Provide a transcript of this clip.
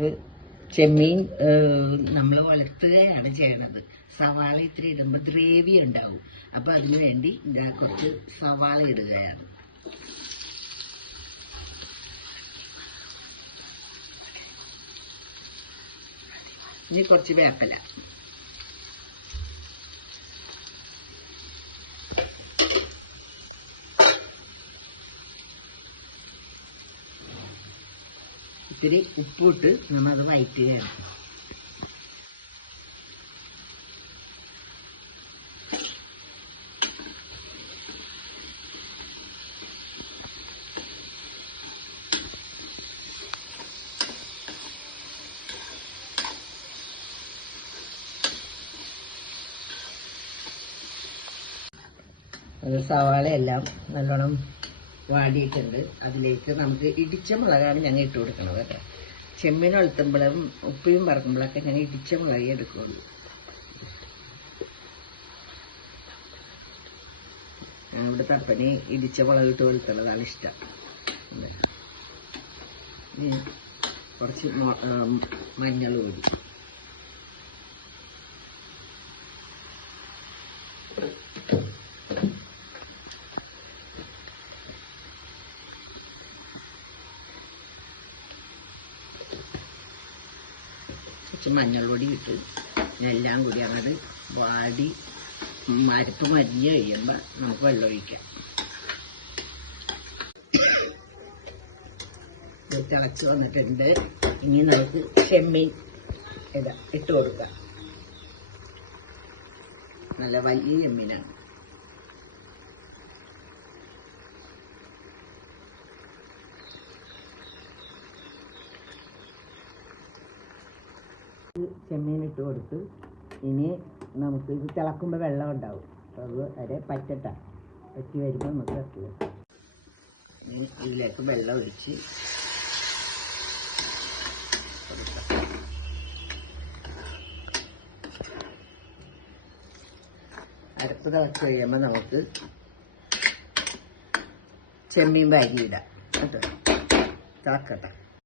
നമുക്ക് ചെമ്മീൻ നമ്മൾ വളർത്തുകയാണ് ചെയ്യണത്. സവാള ഇത്തിരി ഇടുമ്പോൾ ഗ്രേവി ഉണ്ടാവും. അപ്പോൾ അതിന് വേണ്ടി കുറച്ച് സവാള ഇടുകയാണ്. ഇനി കുറച്ച് വേപ്പില, ഇത്തിരി ഉപ്പിട്ട് നമ്മളത് വഴറ്റുകയാണ്. സവാളയെല്ലാം നല്ലോണം വാടിയിട്ടുണ്ട്. അതിലേക്ക് നമുക്ക് ഇടിച്ച മുളകാണ് ഞങ്ങൾ ഇട്ട് കൊടുക്കണത് കേട്ടോ. ചെമ്മീൻ വെളുത്തുമ്പോഴും ഉപ്പിയും പറക്കുമ്പോഴൊക്കെ ഞങ്ങൾ ഇടിച്ച മുളകേ എടുക്കുള്ളൂ. ഇവിടുത്തെ അപ്പന് ഇടിച്ച മുളക് ഇട്ട് വെളുത്തുള്ളതാണ് ഇഷ്ടം. കുറച്ച് മഞ്ഞൾ കൂടി, കുറച്ച് മഞ്ഞൾപ്പൊടി ഇട്ട് എല്ലാം കൂടി അങ്ങോട്ട് വാടി അരപ്പ് മരിഞ്ഞ് കഴിയുമ്പോൾ നമുക്ക് വെള്ളം ഒഴിക്കാം. തിളച്ച് വന്നിട്ടുണ്ട്. ഇനി നമുക്ക് ചെമ്മീൻ ഇട്ട് കൊടുക്കാം. നല്ല വലിയ ചെമ്മീനാണ്. ചെമ്മീൻ ഇട്ട് കൊടുത്ത് ഇനി നമുക്ക് ഇത് തിളക്കുമ്പോൾ വെള്ളം ഉണ്ടാവും. അത് വരെ പറ്റി വരുമ്പോൾ നമുക്ക് ഇറക്കി വെക്കാം. ഇതിലേക്ക് വെള്ളം ഒഴിച്ച് കൊടുക്കാം. അരപ്പ് തിളച്ച് കഴിയുമ്പോൾ നമുക്ക് ചെമ്മീൻ വാരിയിടാം കേട്ടോ. തിളക്കട്ടെ.